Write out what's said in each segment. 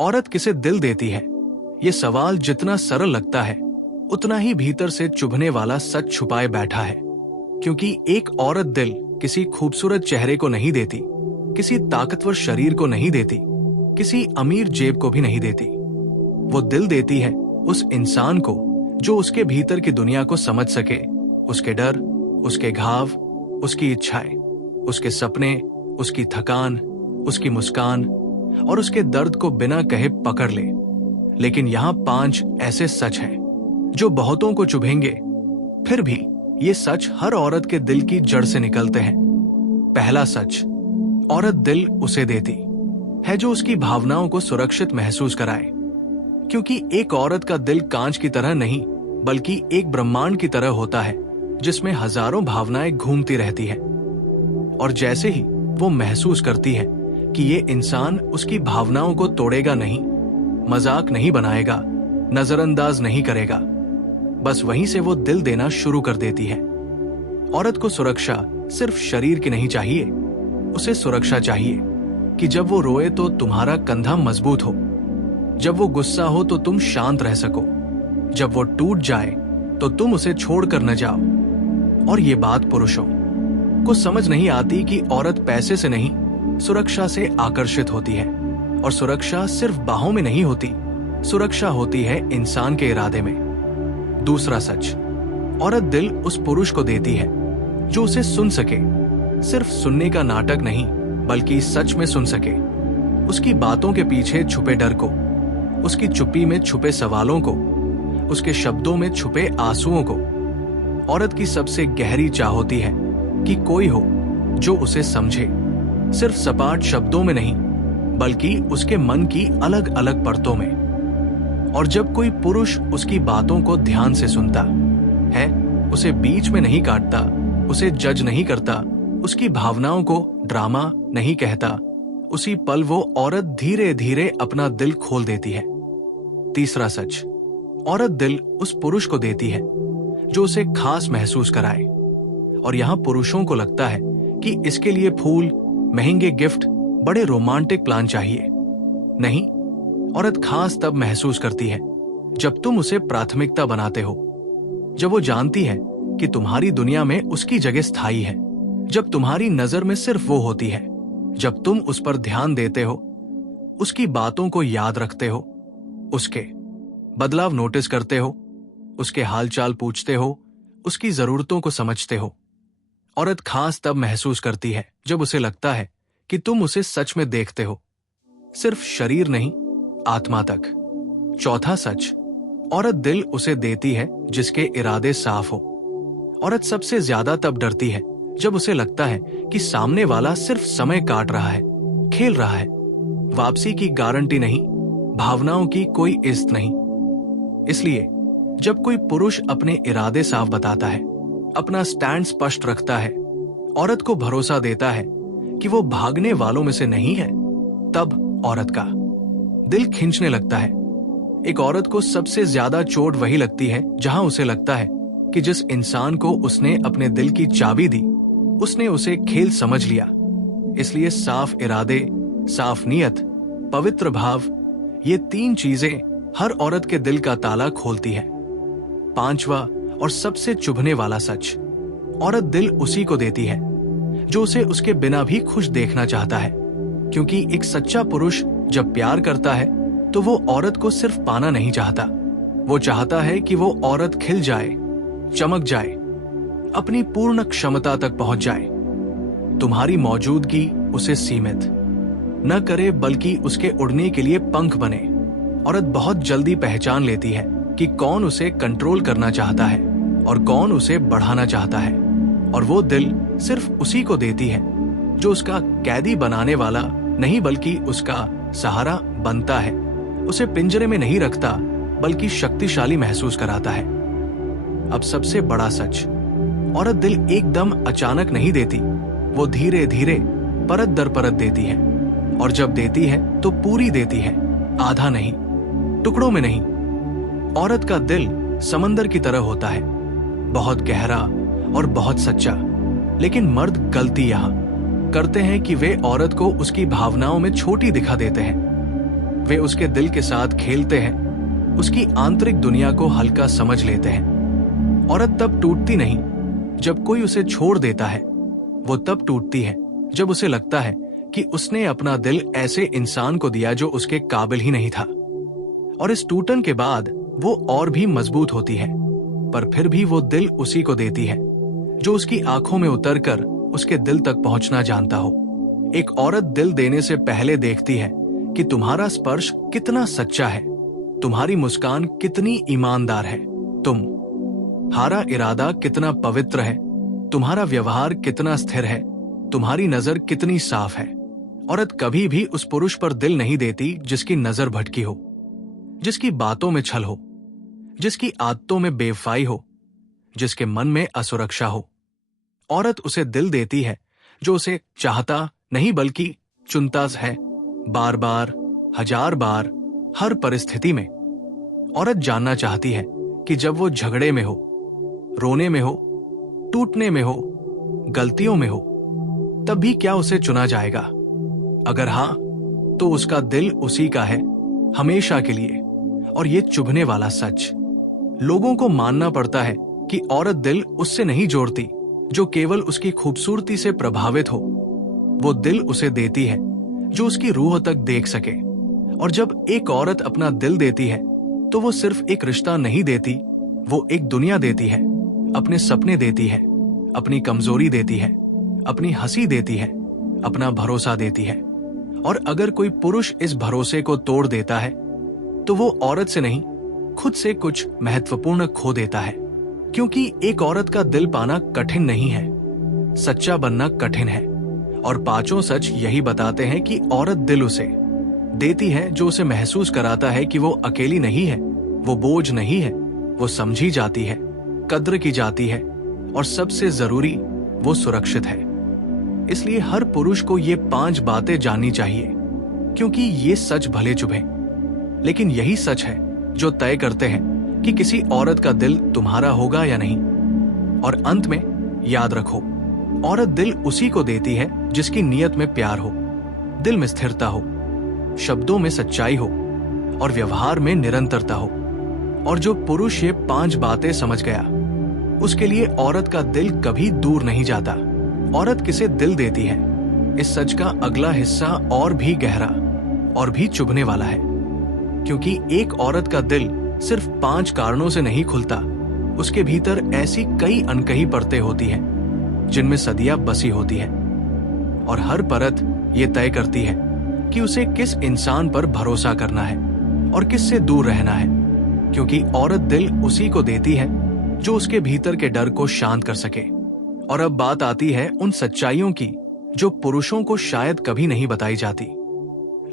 औरत किसे दिल देती है? ये सवाल जितना सरल लगता है उतना ही भीतर से चुभने वाला सच छुपाए बैठा है। क्योंकि एक औरत दिल किसी खूबसूरत चेहरे को नहीं देती, किसी ताकतवर शरीर को नहीं देती, किसी अमीर जेब को भी नहीं देती। वो दिल देती है उस इंसान को जो उसके भीतर की दुनिया को समझ सके, उसके डर, उसके घाव, उसकी इच्छाएं, उसके सपने, उसकी थकान, उसकी मुस्कान और उसके दर्द को बिना कहे पकड़ ले। लेकिन यहां 5 ऐसे सच हैं जो बहुतों को चुभेंगे, फिर भी ये सच हर औरत के दिल की जड़ से निकलते हैं। पहला सच, औरत दिल उसे देती है जो उसकी भावनाओं को सुरक्षित महसूस कराए। क्योंकि एक औरत का दिल कांच की तरह नहीं बल्कि एक ब्रह्मांड की तरह होता है जिसमें हजारों भावनाएं घूमती रहती हैं। और जैसे ही वो महसूस करती है कि ये इंसान उसकी भावनाओं को तोड़ेगा नहीं, मजाक नहीं बनाएगा, नजरअंदाज नहीं करेगा, बस वहीं से वो दिल देना शुरू कर देती है। औरत को सुरक्षा सिर्फ शरीर की नहीं चाहिए, उसे सुरक्षा चाहिए कि जब वो रोए तो तुम्हारा कंधा मजबूत हो, जब वो गुस्सा हो तो तुम शांत रह सको, जब वो टूट जाए तो तुम उसे छोड़कर न जाओ। और ये बात पुरुषों को समझ नहीं आती कि औरत पैसे से नहीं, सुरक्षा से आकर्षित होती है। और सुरक्षा सिर्फ बाहों में नहीं होती, सुरक्षा होती है इंसान के इरादे में। दूसरा सच, औरत दिल उस पुरुष को देती है जो उसे सुन सके, सिर्फ सुनने का नाटक नहीं बल्कि सच में सुन सके। उसकी बातों के पीछे छुपे डर को, उसकी चुप्पी में छुपे सवालों को, उसके शब्दों में छुपे आंसुओं को। औरत की सबसे गहरी चाह होती है कि कोई हो जो उसे समझे, सिर्फ सपाट शब्दों में नहीं बल्कि उसके मन की अलग अलग परतों में। और जब कोई पुरुष उसकी बातों को ध्यान से सुनता है, उसे बीच में नहीं काटता, उसे जज नहीं करता, उसकी भावनाओं को ड्रामा नहीं कहता, उसी पल वो औरत धीरे धीरे अपना दिल खोल देती है। तीसरा सच, औरत दिल उस पुरुष को देती है जो उसे खास महसूस कराए। और यहां पुरुषों को लगता है कि इसके लिए फूल, महंगे गिफ्ट, बड़े रोमांटिक प्लान चाहिए। नहीं, औरत खास तब महसूस करती है जब तुम उसे प्राथमिकता बनाते हो, जब वो जानती है कि तुम्हारी दुनिया में उसकी जगह स्थायी है, जब तुम्हारी नजर में सिर्फ वो होती है, जब तुम उस पर ध्यान देते हो, उसकी बातों को याद रखते हो, उसके बदलाव नोटिस करते हो, उसके हालचाल पूछते हो, उसकी जरूरतों को समझते हो। औरत खास तब महसूस करती है जब उसे लगता है कि तुम उसे सच में देखते हो, सिर्फ शरीर नहीं, आत्मा तक। चौथा सच, औरत दिल उसे देती है जिसके इरादे साफ हो। औरत सबसे ज्यादा तब डरती है जब उसे लगता है कि सामने वाला सिर्फ समय काट रहा है, खेल रहा है, वापसी की गारंटी नहीं, भावनाओं की कोई इज्जत नहीं। इसलिए जब कोई पुरुष अपने इरादे साफ बताता है, अपना स्टैंड स्पष्ट रखता है, औरत को भरोसा देता है कि वो भागने वालों में से नहीं है, तब औरत का दिल खींचने लगता है। एक औरत को सबसे ज्यादा चोट वही लगती है जहां उसे लगता है कि जिस इंसान को उसने अपने दिल की चाबी दी, उसने उसे खेल समझ लिया। इसलिए साफ इरादे, साफ नियत, पवित्र भाव, ये 3 चीजें हर औरत के दिल का ताला खोलती है। 5वां और सबसे चुभने वाला सच, औरत दिल उसी को देती है जो उसे उसके बिना भी खुश देखना चाहता है। क्योंकि एक सच्चा पुरुष जब प्यार करता है तो वो औरत को सिर्फ पाना नहीं चाहता, वो चाहता है कि वो औरत खिल जाए, चमक जाए, अपनी पूर्ण क्षमता तक पहुंच जाए। तुम्हारी मौजूदगी उसे सीमित न करे बल्कि उसके उड़ने के लिए पंख बने। औरत बहुत जल्दी पहचान लेती है कि कौन उसे कंट्रोल करना चाहता है और कौन उसे बढ़ाना चाहता है। और वो दिल सिर्फ उसी को देती है जो उसका कैदी बनाने वाला नहीं बल्कि उसका सहारा बनता है, उसे पिंजरे में नहीं रखता बल्कि शक्तिशाली महसूस कराता है। अब सबसे बड़ा सच, औरत दिल एकदम अचानक नहीं देती, वो धीरे धीरे परत दर परत देती है। और जब देती है तो पूरी देती है, आधा नहीं, टुकड़ों में नहीं। औरत का दिल समंदर की तरह होता है, बहुत गहरा और बहुत सच्चा। लेकिन मर्द गलती यहां करते हैं कि वे औरत को उसकी भावनाओं में छोटी दिखा देते हैं। वे उसके दिल के साथ खेलते हैं, उसकी आंतरिक दुनिया को हल्का समझ लेते हैं। औरत तब टूटती नहीं जब कोई उसे छोड़ देता है, वो तब टूटती है जब उसे लगता है कि उसने अपना दिल ऐसे इंसान को दिया जो उसके काबिल ही नहीं था। और इस टूटन के बाद वो और भी मजबूत होती है, पर फिर भी वो दिल उसी को देती है जो उसकी आंखों में उतरकर उसके दिल तक पहुंचना जानता हो। एक औरत दिल देने से पहले देखती है कि तुम्हारा स्पर्श कितना सच्चा है, तुम्हारी मुस्कान कितनी ईमानदार है, तुम्हारा इरादा कितना पवित्र है, तुम्हारा व्यवहार कितना स्थिर है, तुम्हारी नजर कितनी साफ है। औरत कभी भी उस पुरुष पर दिल नहीं देती जिसकी नजर भटकी हो, जिसकी बातों में छल हो, जिसकी आदतों में बेवफाई हो, जिसके मन में असुरक्षा हो। औरत उसे दिल देती है जो उसे चाहता नहीं बल्कि चुनता है, बार बार, हजार बार, हर परिस्थिति में। औरत जानना चाहती है कि जब वो झगड़े में हो, रोने में हो, टूटने में हो, गलतियों में हो, तब भी क्या उसे चुना जाएगा। अगर हां, तो उसका दिल उसी का है हमेशा के लिए। और ये चुभने वाला सच लोगों को मानना पड़ता है कि औरत दिल उससे नहीं जोड़ती जो केवल उसकी खूबसूरती से प्रभावित हो। वो दिल उसे देती है जो उसकी रूह तक देख सके। और जब एक औरत अपना दिल देती है तो वो सिर्फ एक रिश्ता नहीं देती, वो एक दुनिया देती है, अपने सपने देती है, अपनी कमजोरी देती है, अपनी हंसी देती है, अपना भरोसा देती है। और अगर कोई पुरुष इस भरोसे को तोड़ देता है तो वो औरत से नहीं, खुद से कुछ महत्वपूर्ण खो देता है। क्योंकि एक औरत का दिल पाना कठिन नहीं है, सच्चा बनना कठिन है। और पांचों सच यही बताते हैं कि औरत दिल उसे देती है जो उसे महसूस कराता है कि वो अकेली नहीं है, वो बोझ नहीं है, वो समझी जाती है, कद्र की जाती है, और सबसे जरूरी वो सुरक्षित है। इसलिए हर पुरुष को ये 5 बातें जाननी चाहिए, क्योंकि ये सच भले चुभे, लेकिन यही सच है जो तय करते हैं कि किसी औरत का दिल तुम्हारा होगा या नहीं। और अंत में याद रखो, औरत दिल उसी को देती है जिसकी नीयत में प्यार हो, दिल में स्थिरता हो, शब्दों में सच्चाई हो और व्यवहार में निरंतरता हो। और जो पुरुष ये 5 बातें समझ गया, उसके लिए औरत का दिल कभी दूर नहीं जाता। औरत किसे दिल देती है, इस सच का अगला हिस्सा और भी गहरा और भी चुभने वाला है। क्योंकि एक औरत का दिल सिर्फ 5 कारणों से नहीं खुलता, उसके भीतर ऐसी कई अनकही परतें होती हैं जिनमें सदियां बसी होती है। और हर परत ये तय करती है कि उसे किस इंसान पर भरोसा करना है और किससे दूर रहना है। क्योंकि औरत दिल उसी को देती है जो उसके भीतर के डर को शांत कर सके। और अब बात आती है उन सच्चाइयों की जो पुरुषों को शायद कभी नहीं बताई जाती,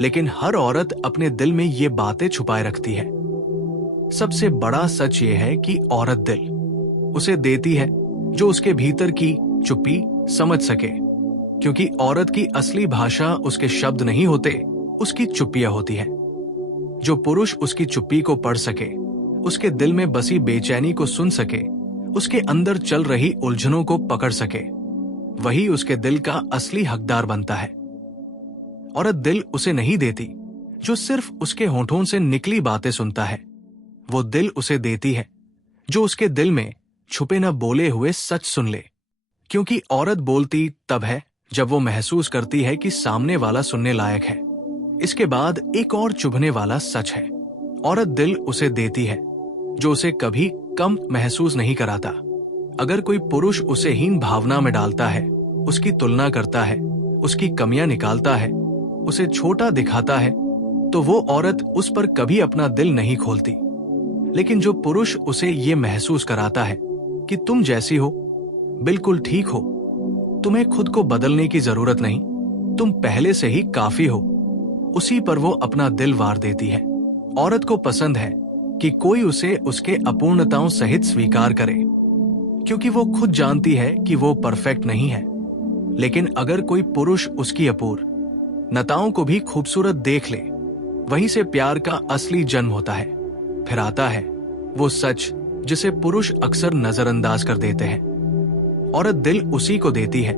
लेकिन हर औरत अपने दिल में ये बातें छुपाए रखती है। सबसे बड़ा सच ये है कि औरत दिल उसे देती है जो उसके भीतर की चुप्पी समझ सके। क्योंकि औरत की असली भाषा उसके शब्द नहीं होते, उसकी चुप्पियां होती है। जो पुरुष उसकी चुप्पी को पढ़ सके, उसके दिल में बसी बेचैनी को सुन सके, उसके अंदर चल रही उलझनों को पकड़ सके, वही उसके दिल का असली हकदार बनता है। औरत दिल उसे नहीं देती जो सिर्फ उसके होठों से निकली बातें सुनता है, वो दिल उसे देती है जो उसके दिल में छुपे न बोले हुए सच सुन ले। क्योंकि औरत बोलती तब है जब वो महसूस करती है कि सामने वाला सुनने लायक है। इसके बाद एक और चुभने वाला सच है, औरत दिल उसे देती है जो उसे कभी कम महसूस नहीं कराता। अगर कोई पुरुष उसे हीन भावना में डालता है, उसकी तुलना करता है, उसकी कमियां निकालता है, उसे छोटा दिखाता है, तो वो औरत उस पर कभी अपना दिल नहीं खोलती। लेकिन जो पुरुष उसे ये महसूस कराता है कि तुम जैसी हो, बिल्कुल ठीक हो, तुम्हें खुद को बदलने की जरूरत नहीं, तुम पहले से ही काफी हो, उसी पर वो अपना दिल वार देती है। औरत को पसंद है कि कोई उसे उसके अपूर्णताओं सहित स्वीकार करे, क्योंकि वो खुद जानती है कि वो परफेक्ट नहीं है। लेकिन अगर कोई पुरुष उसकी अपूर्णताओं को भी खूबसूरत देख ले, वहीं से प्यार का असली जन्म होता है। फिर आता है वो सच जिसे पुरुष अक्सर नजरअंदाज कर देते हैं। औरत दिल उसी को देती है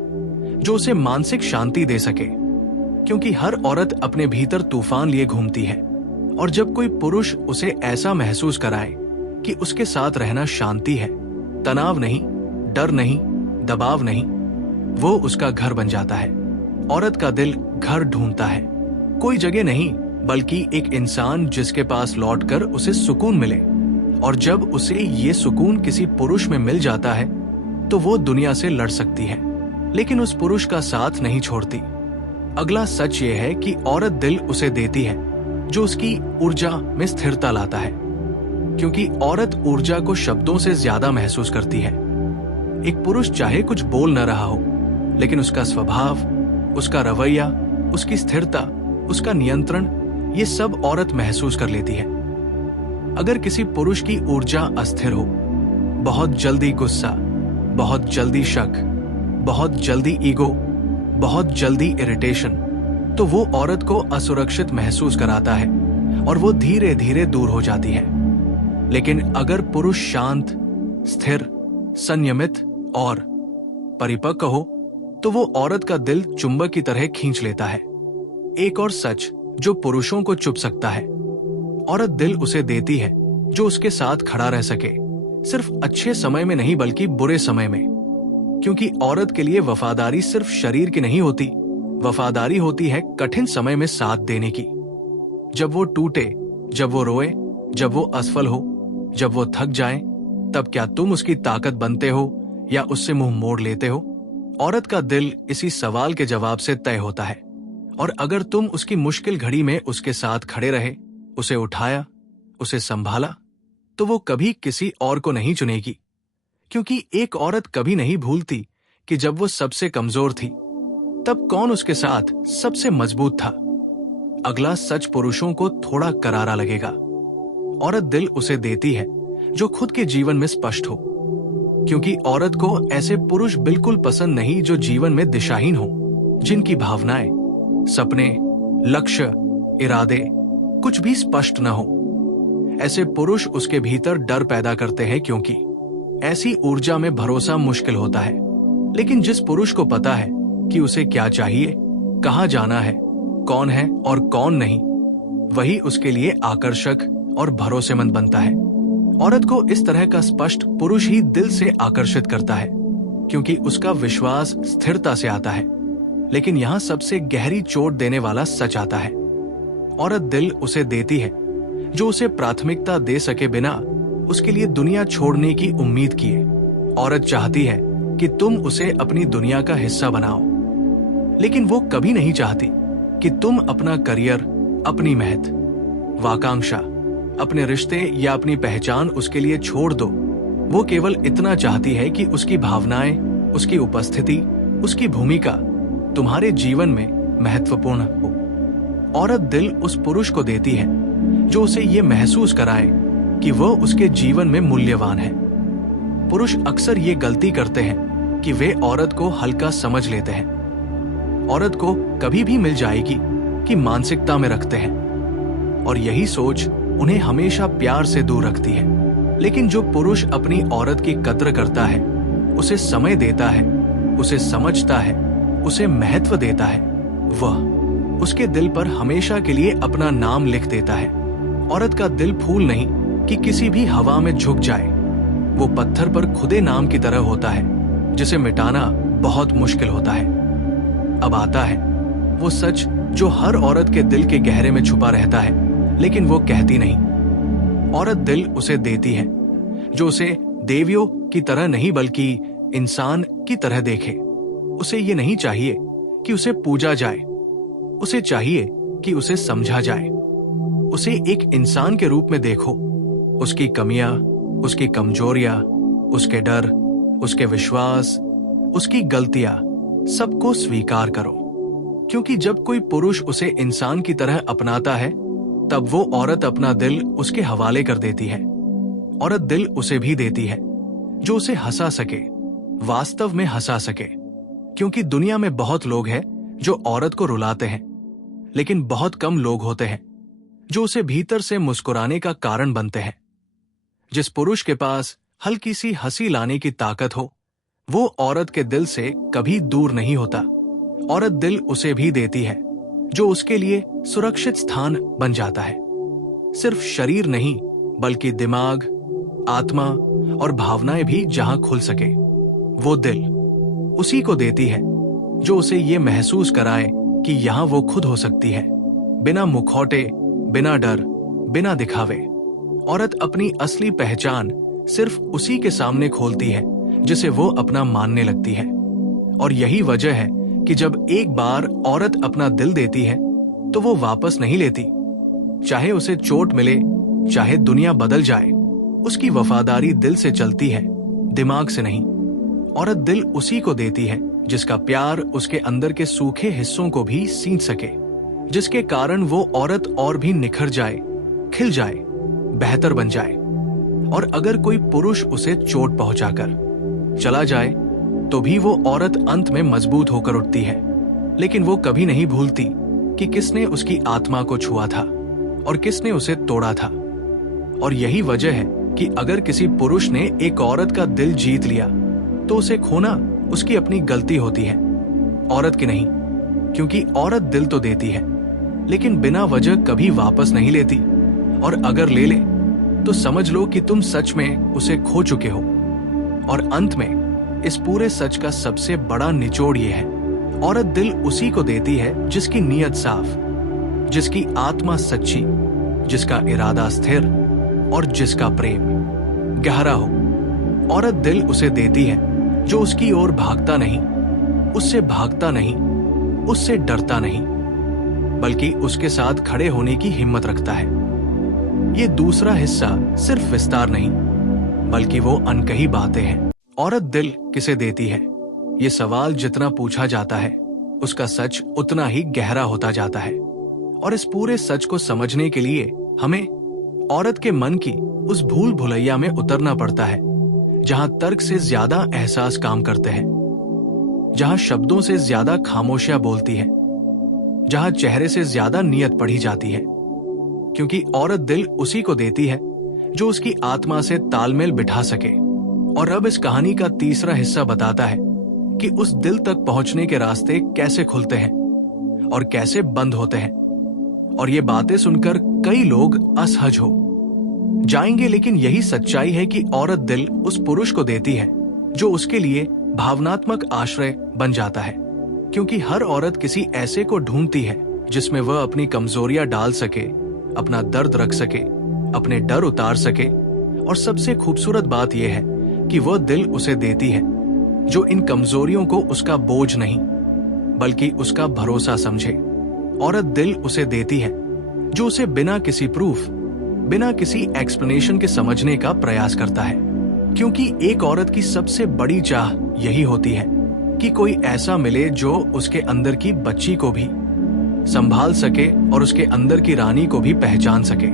जो उसे मानसिक शांति दे सके। क्योंकि हर औरत अपने भीतर तूफान लिए घूमती है, और जब कोई पुरुष उसे ऐसा महसूस कराए कि उसके साथ रहना शांति है, तनाव नहीं, डर नहीं, दबाव नहीं, वो उसका घर बन जाता है। औरत का दिल घर ढूंढता है, कोई जगह नहीं बल्कि एक इंसान जिसके पास लौटकर उसे सुकून मिले। और जब उसे ये सुकून किसी पुरुष में मिल जाता है तो वो दुनिया से लड़ सकती है, लेकिन उस पुरुष का साथ नहीं छोड़ती। अगला सच ये है कि औरत दिल उसे देती है जो उसकी ऊर्जा में स्थिरता लाता है, क्योंकि औरत ऊर्जा को शब्दों से ज्यादा महसूस करती है। एक पुरुष चाहे कुछ बोल न रहा हो, लेकिन उसका स्वभाव, उसका रवैया, उसकी स्थिरता, उसका नियंत्रण, ये सब औरत महसूस कर लेती है। अगर किसी पुरुष की ऊर्जा अस्थिर हो, बहुत जल्दी गुस्सा, बहुत जल्दी शक, बहुत जल्दी ईगो, बहुत जल्दी इरिटेशन, तो वो औरत को असुरक्षित महसूस कराता है और वो धीरे धीरे दूर हो जाती है। लेकिन अगर पुरुष शांत, स्थिर, संयमित और परिपक्व हो तो वो औरत का दिल चुंबक की तरह खींच लेता है। एक और सच जो पुरुषों को चुभ सकता है, औरत दिल उसे देती है जो उसके साथ खड़ा रह सके, सिर्फ अच्छे समय में नहीं बल्कि बुरे समय में। क्योंकि औरत के लिए वफादारी सिर्फ शरीर की नहीं होती, वफादारी होती है कठिन समय में साथ देने की। जब वो टूटे, जब वो रोए, जब वो असफल हो, जब वो थक जाए, तब क्या तुम उसकी ताकत बनते हो या उससे मुंह मोड़ लेते हो? औरत का दिल इसी सवाल के जवाब से तय होता है। और अगर तुम उसकी मुश्किल घड़ी में उसके साथ खड़े रहे, उसे उठाया, उसे संभाला, तो वो कभी किसी और को नहीं चुनेगी। क्योंकि एक औरत कभी नहीं भूलती कि जब वो सबसे कमजोर थी तब कौन उसके साथ सबसे मजबूत था। अगला सच पुरुषों को थोड़ा करारा लगेगा। औरत दिल उसे देती है जो खुद के जीवन में स्पष्ट हो, क्योंकि औरत को ऐसे पुरुष बिल्कुल पसंद नहीं जो जीवन में दिशाहीन हो, जिनकी भावनाएं, सपने, लक्ष्य, इरादे कुछ भी स्पष्ट न हो। ऐसे पुरुष उसके भीतर डर पैदा करते हैं, क्योंकि ऐसी ऊर्जा में भरोसा मुश्किल होता है। लेकिन जिस पुरुष को पता है कि उसे क्या चाहिए, कहाँ जाना है, कौन है और कौन नहीं, वही उसके लिए आकर्षक और भरोसेमंद बनता है। औरत को इस तरह का स्पष्ट पुरुष ही दिल से आकर्षित करता है, क्योंकि उसका विश्वास स्थिरता से आता है। लेकिन यहाँ सबसे गहरी चोट देने वाला सच आता है। औरत दिल उसे देती है जो उसे प्राथमिकता दे सके बिना उसके लिए दुनिया छोड़ने की उम्मीद किए। औरत चाहती है कि तुम उसे अपनी दुनिया का हिस्सा बनाओ, लेकिन वो कभी नहीं चाहती कि तुम अपना करियर, अपनी मेहनत, वाकांक्षा, अपने रिश्ते या अपनी पहचान उसके लिए छोड़ दो। वो केवल इतना चाहती है कि उसकी भावनाएं, उसकी उपस्थिति, उसकी भूमिका तुम्हारे जीवन में महत्वपूर्ण हो। औरत दिल उस पुरुष को देती है जो उसे ये महसूस कराए कि वह उसके जीवन में मूल्यवान है। पुरुष अक्सर ये गलती करते हैं कि वे औरत को हल्का समझ लेते हैं, औरत को कभी भी मिल जाएगी कि मानसिकता में रखते हैं, और यही सोच उन्हें हमेशा प्यार से दूर रखती है। लेकिन जो पुरुष अपनी औरत की कद्र करता है, उसे समय देता है, उसे समझता है, उसे महत्व देता है, वह उसके दिल पर हमेशा के लिए अपना नाम लिख देता है। औरत का दिल फूल नहीं कि किसी भी हवा में झुक जाए, वो पत्थर पर खुदे नाम की तरह होता है जिसे मिटाना बहुत मुश्किल होता है। अब आता है वो सच जो हर औरत के दिल के गहरे में छुपा रहता है, लेकिन वो कहती नहीं। औरत दिल उसे देती है जो उसे देवियों की तरह नहीं बल्कि इंसान की तरह देखे। उसे ये नहीं चाहिए कि उसे पूजा जाए, उसे चाहिए कि उसे समझा जाए। उसे एक इंसान के रूप में देखो, उसकी कमियां, उसकी कमजोरियां, उसके डर, उसके विश्वास, उसकी गलतियां, सबको स्वीकार करो। क्योंकि जब कोई पुरुष उसे इंसान की तरह अपनाता है, तब वो औरत अपना दिल उसके हवाले कर देती है। औरत दिल उसे भी देती है जो उसे हंसा सके, वास्तव में हंसा सके। क्योंकि दुनिया में बहुत लोग हैं जो औरत को रुलाते हैं, लेकिन बहुत कम लोग होते हैं जो उसे भीतर से मुस्कुराने का कारण बनते हैं। जिस पुरुष के पास हल्की सी हंसी लाने की ताकत हो, वो औरत के दिल से कभी दूर नहीं होता। औरत दिल उसे भी देती है जो उसके लिए सुरक्षित स्थान बन जाता है। सिर्फ शरीर नहीं बल्कि दिमाग, आत्मा और भावनाएं भी जहां खुल सके, वो दिल उसी को देती है जो उसे ये महसूस कराए कि यहां वो खुद हो सकती है, बिना मुखौटे, बिना डर, बिना दिखावे। औरत अपनी असली पहचान सिर्फ उसी के सामने खोलती है जिसे वो अपना मानने लगती है। और यही वजह है कि जब एक बार औरत अपना दिल देती है तो वो वापस नहीं लेती। चाहे उसे चोट मिले, चाहे दुनिया बदल जाए, उसकी वफादारी दिल से चलती है, दिमाग से नहीं। औरत दिल उसी को देती है जिसका प्यार उसके अंदर के सूखे हिस्सों को भी सींच सके, जिसके कारण वो औरत और भी निखर जाए, खिल जाए, बेहतर बन जाए। और अगर कोई पुरुष उसे चोट पहुंचाकर चला जाए तो भी वो औरत अंत में मजबूत होकर उठती है, लेकिन वो कभी नहीं भूलती कि किसने उसकी आत्मा को छुआ था और किसने उसे तोड़ा था। और यही वजह है कि अगर किसी पुरुष ने एक औरत का दिल जीत लिया तो उसे खोना उसकी अपनी गलती होती है, औरत की नहीं। क्योंकि औरत दिल तो देती है लेकिन बिना वजह कभी वापस नहीं लेती, और अगर ले ले तो समझ लो कि तुम सच में उसे खो चुके हो। और अंत में इस पूरे सच का सबसे बड़ा निचोड़ ये है, औरत दिल उसी को देती है जिसकी नीयत साफ, जिसकी आत्मा सच्ची, जिसका इरादा स्थिर और जिसका प्रेम गहरा हो। औरत दिल उसे देती है जो उसकी ओर भागता नहीं, उससे भागता नहीं, उससे डरता नहीं, बल्कि उसके साथ खड़े होने की हिम्मत रखता है। ये दूसरा हिस्सा सिर्फ विस्तार नहीं बल्कि वो अनकही बातें हैं। औरत दिल किसे देती है, ये सवाल जितना पूछा जाता है उसका सच उतना ही गहरा होता जाता है। और इस पूरे सच को समझने के लिए हमें औरत के मन की उस भूल भुलैया में उतरना पड़ता है जहां तर्क से ज्यादा एहसास काम करते हैं, जहां शब्दों से ज्यादा खामोशियां बोलती है, जहां चेहरे से ज्यादा नीयत पढ़ी जाती है। क्योंकि औरत दिल उसी को देती है जो उसकी आत्मा से तालमेल बिठा सके। और अब इस कहानी का तीसरा हिस्सा बताता है कि उस दिल तक पहुंचने के रास्ते कैसे खुलते हैं और कैसे बंद होते हैं। और ये बातें सुनकर कई लोग असहज हो जाएंगे, लेकिन यही सच्चाई है कि औरत दिल उस पुरुष को देती है जो उसके लिए भावनात्मक आश्रय बन जाता है। क्योंकि हर औरत किसी ऐसे को ढूंढती है जिसमें वह अपनी कमजोरियां डाल सके, अपना दर्द रख सके, अपने डर उतार सके। और सबसे खूबसूरत बात यह है कि वह दिल उसे देती है जो इन कमजोरियों को उसका बोझ नहीं बल्कि उसका भरोसा समझे। औरत दिल उसे देती है जो उसे बिना किसी प्रूफ, बिना किसी एक्सप्लेनेशन के समझने का प्रयास करता है। क्योंकि एक औरत की सबसे बड़ी चाह यही होती है कि कोई ऐसा मिले जो उसके अंदर की बच्ची को भी संभाल सके और उसके अंदर की रानी को भी पहचान सके।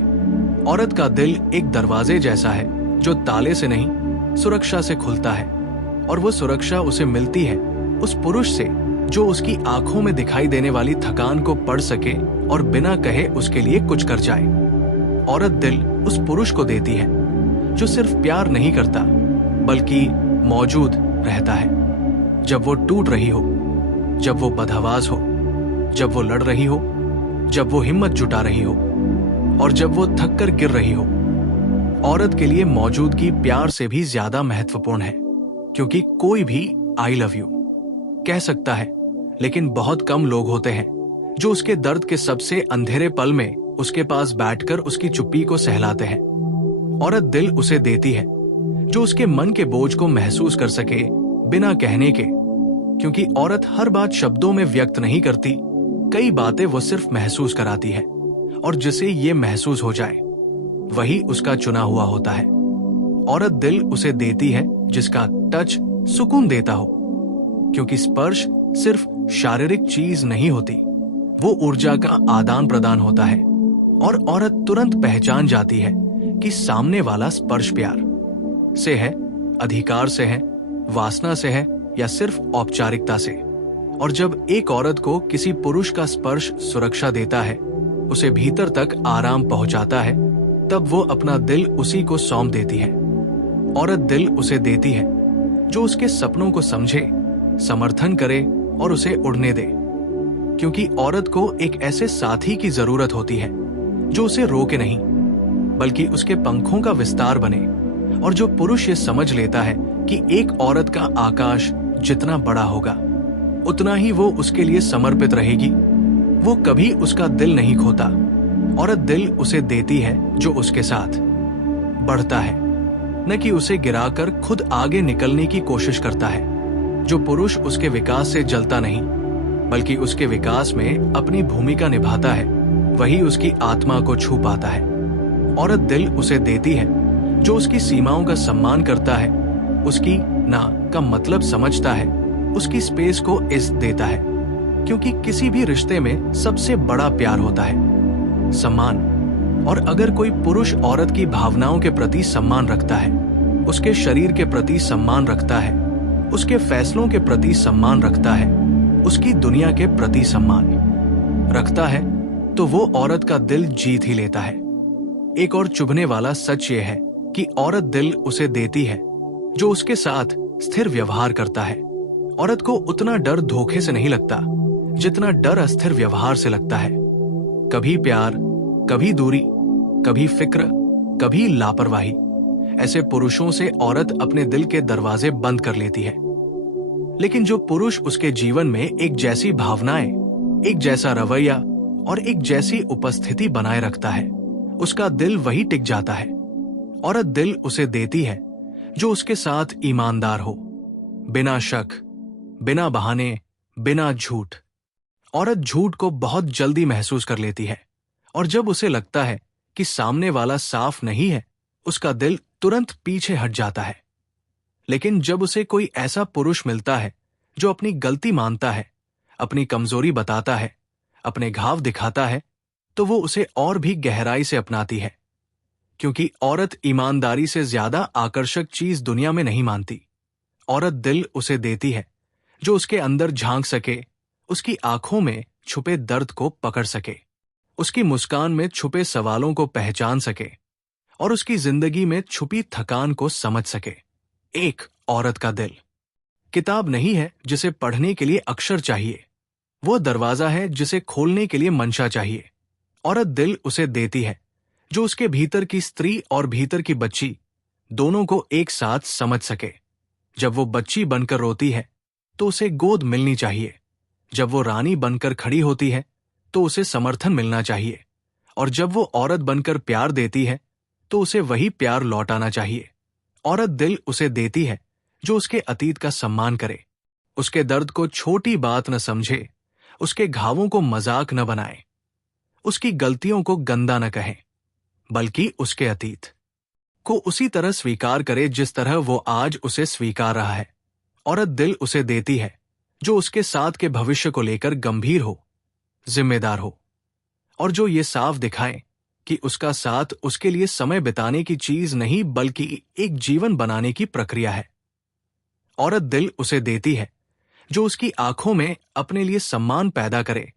औरत का दिल एक दरवाजे जैसा है जो ताले से नहीं, सुरक्षा से खुलता है। और वो सुरक्षा उसे मिलती है उस पुरुष से जो उसकी आंखों में दिखाई देने वाली थकान को पढ़ सके और बिना कहे उसके लिए कुछ कर जाए। औरत दिल उस पुरुष को देती है जो सिर्फ प्यार नहीं करता बल्कि मौजूद रहता है, जब वो टूट रही हो, जब वो बदहवास हो, जब वो लड़ रही हो, जब वो हिम्मत जुटा रही हो और जब वो थक कर गिर रही हो। औरत के लिए मौजूदगी प्यार से भी ज्यादा महत्वपूर्ण है, क्योंकि कोई भी आई लव यू कह सकता है, लेकिन बहुत कम लोग होते हैं जो उसके दर्द के सबसे अंधेरे पल में उसके पास बैठकर उसकी चुप्पी को सहलाते हैं। औरत दिल उसे देती है जो उसके मन के बोझ को महसूस कर सके बिना कहने के। क्योंकि औरत हर बात शब्दों में व्यक्त नहीं करती, कई बातें वो सिर्फ महसूस कराती है, और जिसे ये महसूस हो जाए वही उसका चुना हुआ होता है। औरत दिल उसे देती है जिसका टच सुकून देता हो, क्योंकि स्पर्श सिर्फ शारीरिक चीज नहीं होती, वो ऊर्जा का आदान प्रदान होता है। और औरत तुरंत पहचान जाती है कि सामने वाला स्पर्श प्यार से है, अधिकार से है, वासना से है या सिर्फ औपचारिकता से। और जब एक औरत को किसी पुरुष का स्पर्श सुरक्षा देता है, उसे भीतर तक आराम पहुंचाता है, तब वो अपना दिल उसी को सौंप देती है। औरत दिल उसे देती है जो उसके सपनों को समझे, समर्थन करे और उसे उड़ने दे। क्योंकि औरत को एक ऐसे साथी की जरूरत होती है जो उसे रोके नहीं बल्कि उसके पंखों का विस्तार बने। और जो पुरुष ये समझ लेता है कि एक औरत का आकाश जितना बड़ा होगा उतना ही वो उसके लिए समर्पित रहेगी, वो कभी उसका दिल नहीं खोता। औरत दिल उसे देती है जो उसके साथ बढ़ता है, न कि उसे गिराकर खुद आगे निकलने की कोशिश करता है। जो पुरुष उसके विकास से जलता नहीं बल्कि उसके विकास में अपनी भूमिका निभाता है, वही उसकी आत्मा को छू पाता है। औरत दिल उसे देती है जो उसकी सीमाओं का सम्मान करता है, उसकी ना का मतलब समझता है, उसकी स्पेस को इज्जत देता है। क्योंकि किसी भी रिश्ते में सबसे बड़ा प्यार होता है सम्मान। और अगर कोई पुरुष औरत की भावनाओं के प्रति सम्मान रखता है, उसके शरीर के प्रति सम्मान रखता है, उसके फैसलों के प्रति सम्मान रखता है, उसकी दुनिया के प्रति सम्मान रखता है, तो वो औरत का दिल जीत ही लेता है। एक और चुभने वाला सच ये है कि औरत दिल उसे देती है जो उसके साथ स्थिर व्यवहार करता है। औरत को उतना डर धोखे से नहीं लगता जितना डर अस्थिर व्यवहार से लगता है। कभी प्यार, कभी दूरी, कभी फिक्र, कभी लापरवाही। ऐसे पुरुषों से औरत अपने दिल के दरवाजे बंद कर लेती है। लेकिन जो पुरुष उसके जीवन में एक जैसी भावनाएं, एक जैसा रवैया और एक जैसी उपस्थिति बनाए रखता है, उसका दिल वही टिक जाता है। औरत दिल उसे देती है जो उसके साथ ईमानदार हो, बिना शक, बिना बहाने, बिना झूठ। औरत झूठ को बहुत जल्दी महसूस कर लेती है, और जब उसे लगता है कि सामने वाला साफ नहीं है, उसका दिल तुरंत पीछे हट जाता है। लेकिन जब उसे कोई ऐसा पुरुष मिलता है जो अपनी गलती मानता है, अपनी कमजोरी बताता है, अपने घाव दिखाता है, तो वो उसे और भी गहराई से अपनाती है। क्योंकि औरत ईमानदारी से ज्यादा आकर्षक चीज दुनिया में नहीं मानती। औरत दिल उसे देती है जो उसके अंदर झांक सके, उसकी आंखों में छुपे दर्द को पकड़ सके, उसकी मुस्कान में छुपे सवालों को पहचान सके और उसकी जिंदगी में छुपी थकान को समझ सके। एक औरत का दिल किताब नहीं है जिसे पढ़ने के लिए अक्षर चाहिए, वो दरवाजा है जिसे खोलने के लिए मंशा चाहिए। औरत दिल उसे देती है जो उसके भीतर की स्त्री और भीतर की बच्ची दोनों को एक साथ समझ सके। जब वो बच्ची बनकर रोती है तो उसे गोद मिलनी चाहिए, जब वो रानी बनकर खड़ी होती है तो उसे समर्थन मिलना चाहिए, और जब वो औरत बनकर प्यार देती है तो उसे वही प्यार लौटाना चाहिए। औरत दिल उसे देती है जो उसके अतीत का सम्मान करे, उसके दर्द को छोटी बात न समझे, उसके घावों को मजाक न बनाए, उसकी गलतियों को गंदा न कहे, बल्कि उसके अतीत को उसी तरह स्वीकार करे जिस तरह वो आज उसे स्वीकार रहा है। औरत दिल उसे देती है जो उसके साथ के भविष्य को लेकर गंभीर हो, जिम्मेदार हो, और जो ये साफ दिखाए कि उसका साथ उसके लिए समय बिताने की चीज नहीं बल्कि एक जीवन बनाने की प्रक्रिया है। औरत दिल उसे देती है जो उसकी आंखों में अपने लिए सम्मान पैदा करे,